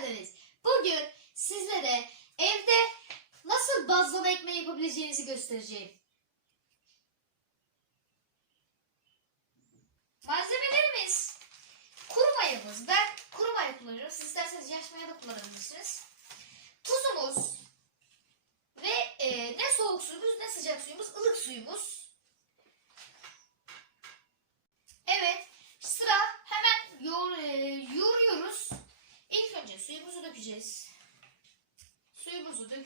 geldiniz. Bugün sizlere evde nasıl bazlama ekmeği yapabileceğinizi göstereceğim. Malzemelerimiz kuru mayamız. Ben kuru maya kullanıyorum. Siz isterseniz yaş maya da kullanabilirsiniz. Tuzumuz ve e, ne soğuk suyumuz ne sıcak suyumuz, ılık suyumuz.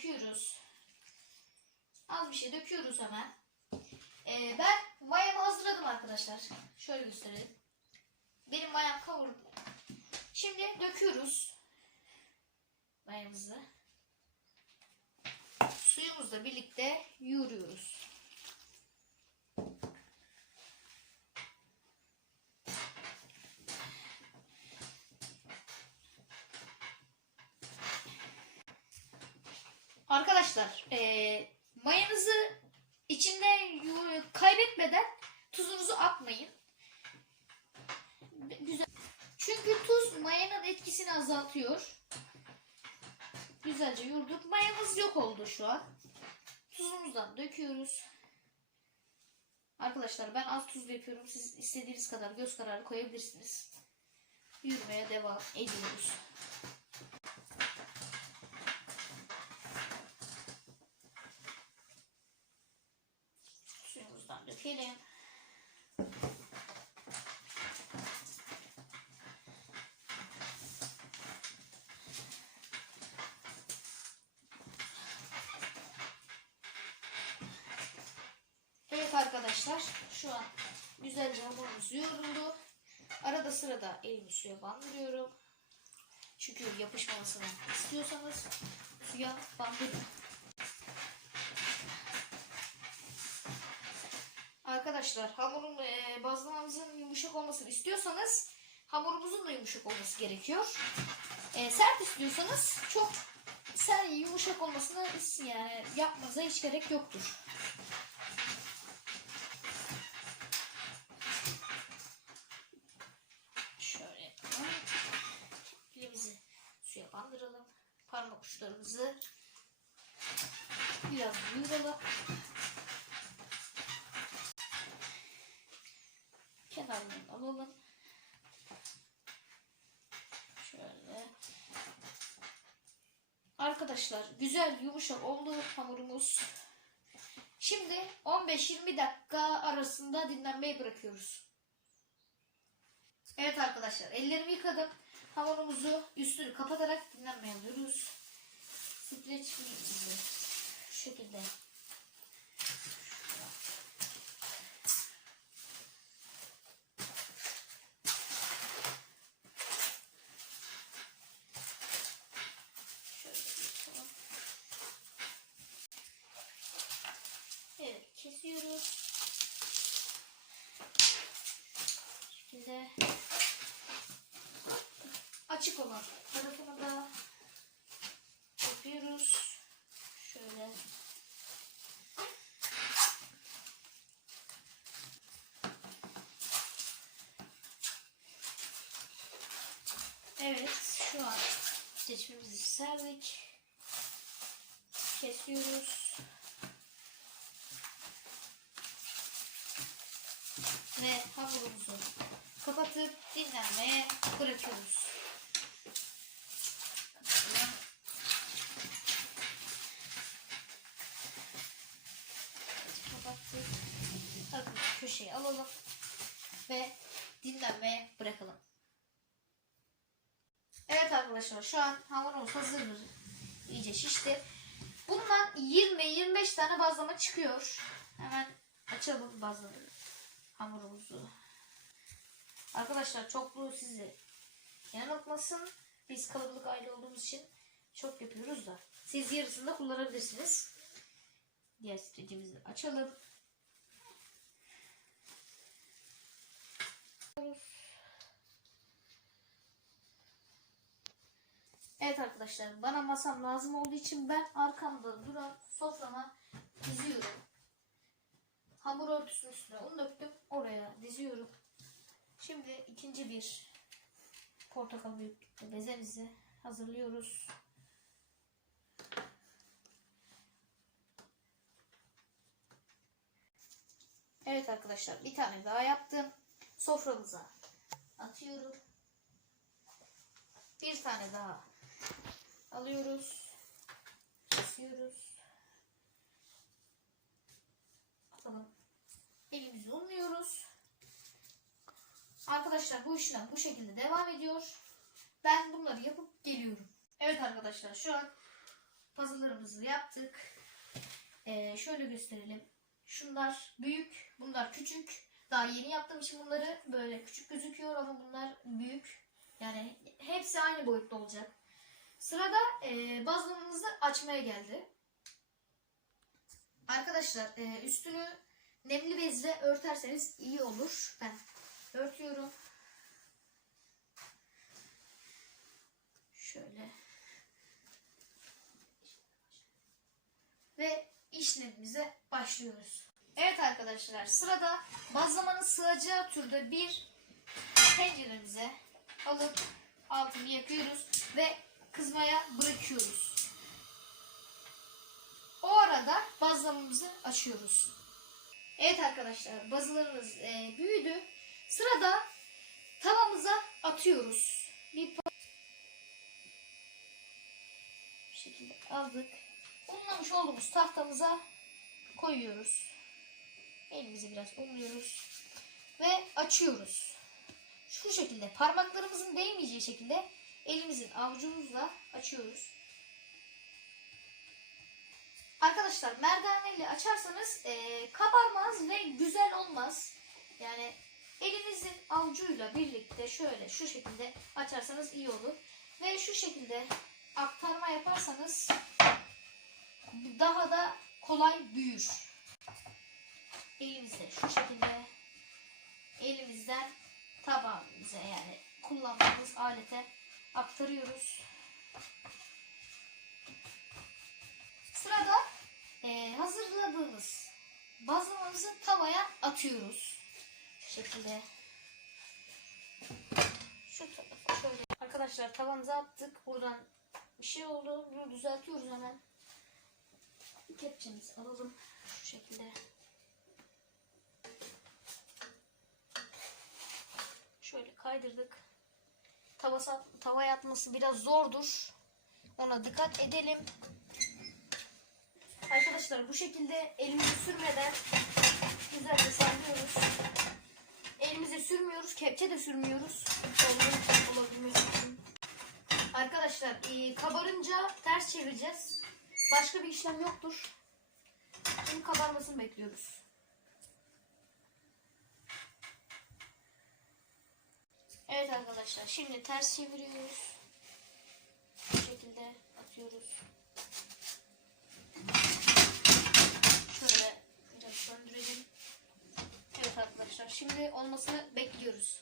Döküyoruz. Az bir şey döküyoruz hemen. E, ben mayamı hazırladım arkadaşlar. Şöyle göstereyim. Benim mayam kavurdu. Şimdi döküyoruz mayamızı. Suyumuzla birlikte yoğuruyoruz. Güzelce yoğurduk. Mayamız yok oldu şu an. Tuzumuzdan döküyoruz. Arkadaşlar ben az tuzlu yapıyorum. Siz istediğiniz kadar göz kararı koyabilirsiniz. Yürümeye devam ediyoruz. Suyumuzdan dökelim. Evet arkadaşlar şu an güzelce hamurumuz yoğruldu. Arada sırada elimi suya bandırıyorum. Çünkü yapışmamasını istiyorsanız suya bandırın. Arkadaşlar hamurun e, bazlamamızın yumuşak olmasını istiyorsanız hamurumuzun da yumuşak olması gerekiyor. E, sert istiyorsanız çok sert yumuşak olmasını yani yapmanıza hiç gerek yoktur. Şöyle yapalım. Elimizi suya bandıralım. Parmak uçlarımızı biraz yuyuralım. Kenarlarını alalım. Şöyle. Arkadaşlar güzel yumuşak oldu hamurumuz. Şimdi 15-20 dakika arasında dinlenmeye bırakıyoruz. Evet arkadaşlar ellerimi yıkadım. Hamurumuzu üstünü kapatarak dinlenmeye alıyoruz. Filmimizi şu. Evet kesiyoruz. Bu şekilde açık olan tarafını da yapıyoruz. Şöyle. Evet, şu an seçmemizi serdik. Kesiyoruz. Ve hamurumuzu kapatıp dinlenmeye bırakıyoruz. Köşeye alalım ve dinlenmeye bırakalım. Evet arkadaşlar şu an hamurumuz hazırdır. İyice şişti. Bundan 20-25 tane bazlama çıkıyor. Hemen açalım bazlamayı. Hamurumuzu. Arkadaşlar çokluğu sizi yanıltmasın. Biz kalabalık aile olduğumuz için çok yapıyoruz da. Siz yarısını da kullanabilirsiniz. Diğer streçimizi açalım. Evet arkadaşlar bana masam lazım olduğu için ben arkamda duran soframa diziyorum. Hamur örtüsünün üstüne un döktüm. Oraya diziyorum. Şimdi ikinci bir portakal büyüklükte bezemizi hazırlıyoruz. Evet arkadaşlar bir tane daha yaptım. Soframıza atıyorum. Bir tane daha alıyoruz. Kesiyoruz. Atalım. Elimizi unluyoruz. Arkadaşlar bu işlem bu şekilde devam ediyor. Ben bunları yapıp geliyorum. Evet arkadaşlar şu an puzzle'larımızı yaptık. Ee, şöyle gösterelim. Şunlar büyük, bunlar küçük. Daha yeni yaptığım için bunları böyle küçük gözüküyor ama bunlar büyük. Yani hepsi aynı boyutta olacak. Sırada e, bazılarımızı açmaya geldi. Arkadaşlar e, üstünü nemli bezle örterseniz iyi olur. Ben örtüyorum. Şöyle. Ve işlemimize başlıyoruz. Evet arkadaşlar sırada bazlamanın sığacağı türde bir tenceremize alıp altını yakıyoruz ve kızmaya bırakıyoruz. O arada bazlamamızı açıyoruz. Evet arkadaşlar bazılarımız e, büyüdü. Sırada tavamıza atıyoruz. Bir şekilde aldık. Unlamış olduğumuz tahtamıza koyuyoruz. Elimizi biraz unluyoruz. Ve açıyoruz. Şu şekilde parmaklarımızın değmeyeceği şekilde elimizin avucumuzla açıyoruz. Arkadaşlar merdaneyle açarsanız e, kabarmaz ve güzel olmaz. Yani elinizin avucuyla birlikte şöyle şu şekilde açarsanız iyi olur. Ve şu şekilde aktarma yaparsanız daha da kolay büyür. Elimizde şu şekilde elimizden tabağımıza yani kullandığımız alete aktarıyoruz. Sırada e, hazırladığımız bazlamamızı tavaya atıyoruz. Şu şekilde. Şu şöyle. Arkadaşlar tavamıza attık. Buradan bir şey oldu. Bunu düzeltiyoruz hemen. Kepçemizi alalım. Şu şekilde. Şöyle kaydırdık. Tavası, tavaya atması biraz zordur. Ona dikkat edelim. Arkadaşlar bu şekilde elimizi sürmeden güzelce sallıyoruz. Elimize sürmüyoruz, kepçe de sürmüyoruz. Arkadaşlar e, kabarınca ters çevireceğiz. Başka bir işlem yoktur. Şimdi kabarmasını bekliyoruz. Evet arkadaşlar şimdi ters çeviriyoruz. Bu şekilde atıyoruz. Şöyle biraz döndürelim. Evet arkadaşlar şimdi olmasını bekliyoruz.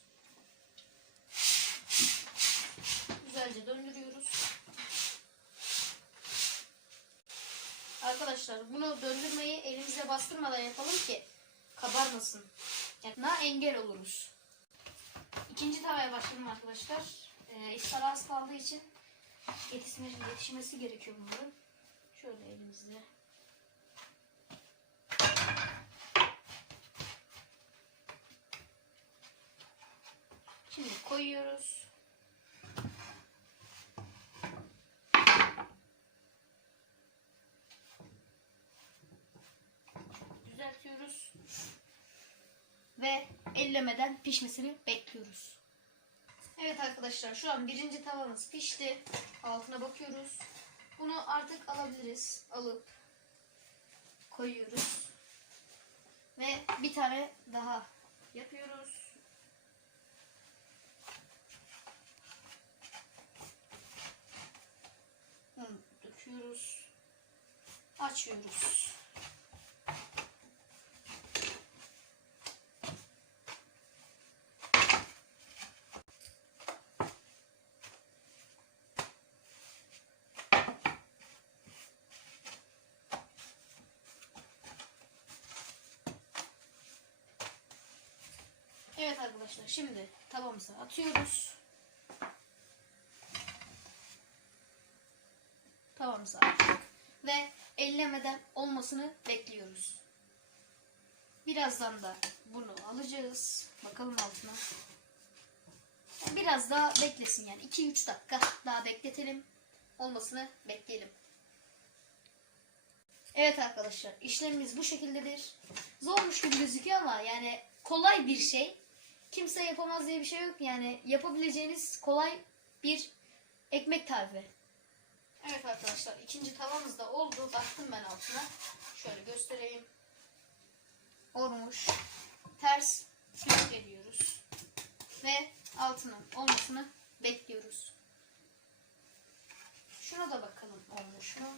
Güzelce döndürüyoruz. Arkadaşlar bunu döndürmeyi elimize bastırmadan yapalım ki kabarmasın. Yani engel oluruz. İkinci tavaya başlayalım arkadaşlar. Ee, ister az için yetişmesi, yetişmesi gerekiyor bunların. Şöyle elimizle. Şimdi koyuyoruz. Düzeltiyoruz. Ve ellemeden pişmesini bekliyoruz. Evet arkadaşlar şu an birinci tavamız pişti. Altına bakıyoruz. Bunu artık alabiliriz. Alıp koyuyoruz. Ve bir tane daha yapıyoruz. Bunu döküyoruz. Açıyoruz. Evet arkadaşlar şimdi tavamıza atıyoruz. tavamıza attık. Ve ellemeden olmasını bekliyoruz. Birazdan da bunu alacağız. Bakalım altına. Biraz daha beklesin yani. 2-3 dakika daha bekletelim. Olmasını bekleyelim. Evet arkadaşlar işlemimiz bu şekildedir. Zormuş gibi gözüküyor ama yani kolay bir şey. Kimse yapamaz diye bir şey yok. Yani yapabileceğiniz kolay bir ekmek tarifi. Evet arkadaşlar ikinci tavamız da oldu. Baktım ben altına. Şöyle göstereyim. Olmuş. Ters düz ediyoruz. Ve altının olmasını bekliyoruz. Şuna da bakalım olmuş mu?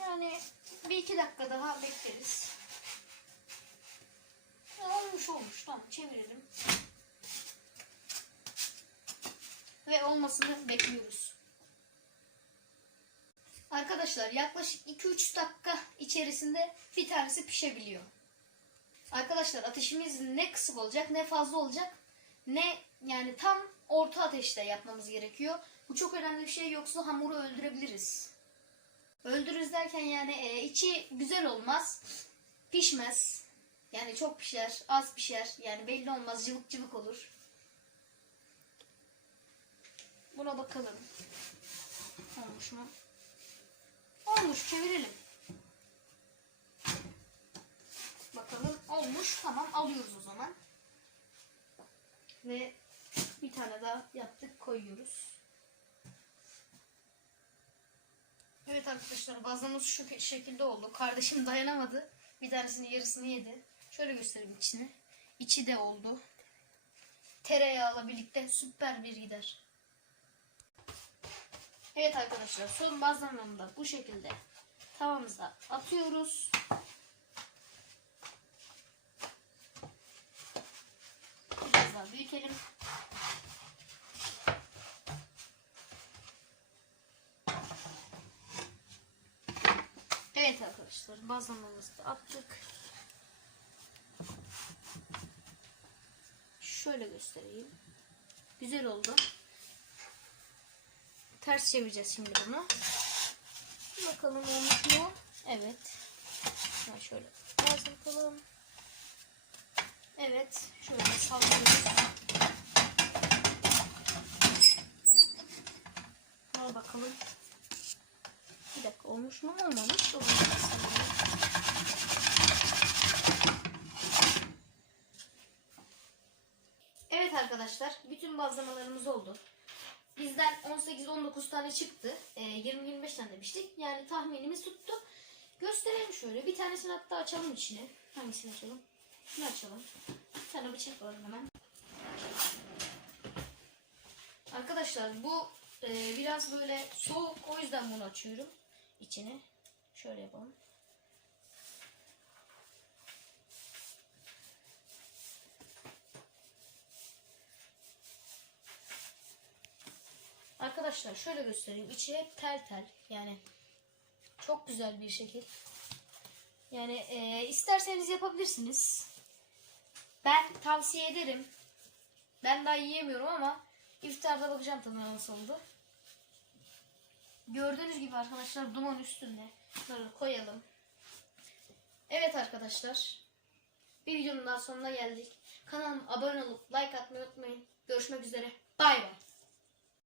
Yani bir iki dakika daha bekleriz. Olmuş olmuş. Tamam çevirelim. Ve olmasını bekliyoruz. Arkadaşlar yaklaşık 2-3 dakika içerisinde bir tanesi pişebiliyor. Arkadaşlar ateşimiz ne kısık olacak ne fazla olacak ne yani tam orta ateşte yapmamız gerekiyor. Bu çok önemli bir şey yoksa hamuru öldürebiliriz. Öldürürüz derken yani e, içi güzel olmaz. Pişmez. Yani çok pişer, az pişer. Yani belli olmaz, cıvık cıvık olur. Buna bakalım. Olmuş mu? Olmuş, çevirelim. Bakalım olmuş. Tamam alıyoruz o zaman. Ve bir tane daha yaptık koyuyoruz. Evet arkadaşlar bazlamız şu şekilde oldu. Kardeşim dayanamadı. Bir tanesinin yarısını yedi. Şöyle göstereyim içini. İçi de oldu. Tereyağıyla birlikte süper bir gider. Evet arkadaşlar son bazlamamı da bu şekilde tavamıza atıyoruz. Biraz daha büyütelim. Evet arkadaşlar bazlamamızı da attık. Şöyle göstereyim. Güzel oldu. Ters çevireceğiz şimdi bunu. Bakalım olmuş mu? Evet. Hemen şöyle biraz bakalım. Evet. Şöyle sallıyoruz. Buna bakalım. Bir dakika olmuş mu olmamış? Olmamış. Evet arkadaşlar bütün bazlamalarımız oldu. Bizden 18-19 tane çıktı. Ee, 20-25 tane demiştik. Yani tahminimiz tuttu. Gösterelim şöyle. Bir tanesini hatta açalım içine. Hangisini açalım? Şunu açalım. Bir tane bıçak alalım hemen. Arkadaşlar bu e, biraz böyle soğuk. O yüzden bunu açıyorum. içine. Şöyle yapalım. Arkadaşlar şöyle göstereyim. İçi hep tel tel. Yani çok güzel bir şekil. Yani e, isterseniz yapabilirsiniz. Ben tavsiye ederim. Ben daha yiyemiyorum ama iftarda bakacağım tadına nasıl oldu. Gördüğünüz gibi arkadaşlar duman üstünde. Böyle koyalım. Evet arkadaşlar. Bir videonun daha sonuna geldik. Kanalıma abone olup like atmayı unutmayın. Görüşmek üzere. Bay bay.